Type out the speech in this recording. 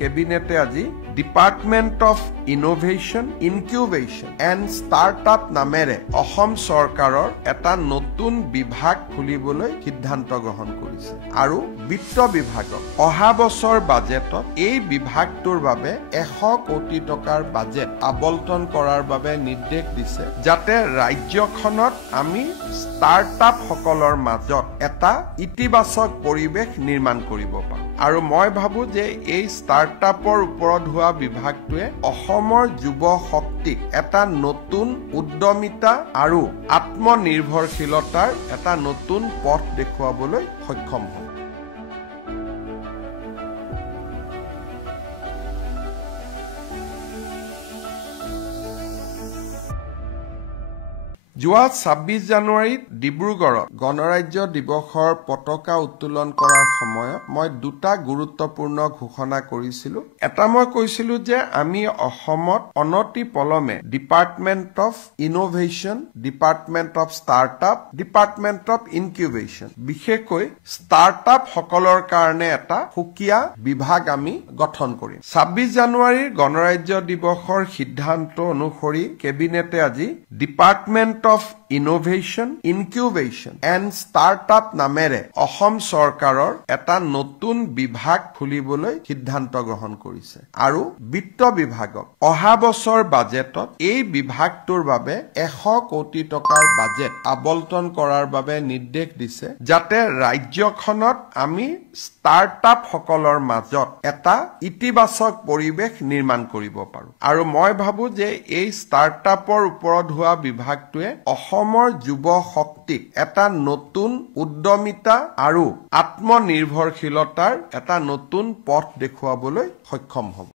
কেবিনেটে আজি department of innovation incubation and startup নামেৰে অসম চৰকাৰৰ এটা নতুন বিভাগ খুলিবলৈ সিদ্ধান্ত গ্ৰহণ কৰিছে আৰু বিত্ত বিভাগক অহা বছৰ বাজেটত এই বিভাগটোৰ বাবে 100 কোটি টকাৰ বাজেট আবণ্টন কৰাৰ বাবে নিৰ্দেশ দিছে যাতে ৰাজ্যখনত আমি ষ্টাৰ্টআপ সকলৰ মাজত এটা ইতিবাচক পৰিৱেশ নিৰ্মাণ কৰিব পাৰোঁ আৰু মই ভাবো যে এই ষ্টাৰ্টআপৰ ওপৰত হোৱা বিভাগটোৱে অসমৰ যুৱ শক্তিক এটা নতুন উদ্যমিতা আৰু আত্মনিৰ্ভৰশীলতাৰ এটা নতুন পথ দেখুৱাবলৈ সক্ষম হ'ব। যোৱা 26 জানুৱাৰীত ডিব্ৰুগড়ত গণৰাজ্য দিৱসৰ পতাকা উত্তোলন কৰাৰ সময়ত মই দুটা গুৰুত্বপূৰ্ণ ঘোষণা কৰিছিলো। এটা মই কৈছিলো যে আমি অসমত অনতি পলমে department of innovation, department of startup, department of incubation বিশেষকৈ ষ্টাৰ্টআপ সকলৰ কাৰণে এটা সুকীয়া বিভাগ আমি গঠন কৰিম। 26 জানুৱাৰীৰ গণৰাজ্য দিৱসৰ সিদ্ধান্ত অনুসৰি কেবিনেটে আজি department of innovation incubation and startup নামেৰে অসম চৰকাৰৰ এটা নতুন বিভাগ খুলিবলৈ সিদ্ধান্ত গ্ৰহণ কৰিছে আৰু বিত্ত বিভাগক অহা বছৰ বাজেটত এই বিভাগটোৰ বাবে 100 কোটি টকাৰ বাজেট আবণ্টন কৰাৰ বাবে নিৰ্দেশ দিছে যাতে ৰাজ্যখনত আমি ষ্টাৰ্টআপ সকলৰ মাজত এটা ইতিবাচক পৰিৱেশ নিৰ্মাণ কৰিব পাৰোঁ আৰু মই ভাবো যে এই ষ্টাৰ্টআপৰ ওপৰত হোৱা বিভাগটোৱে অসমৰ যুৱ শক্তিক এটা নতুন উদ্যমিতা আৰু আত্মনিৰ্ভৰশীলতাৰ এটা নতুন পথ দেখুৱাবলৈ সক্ষম হ'ব।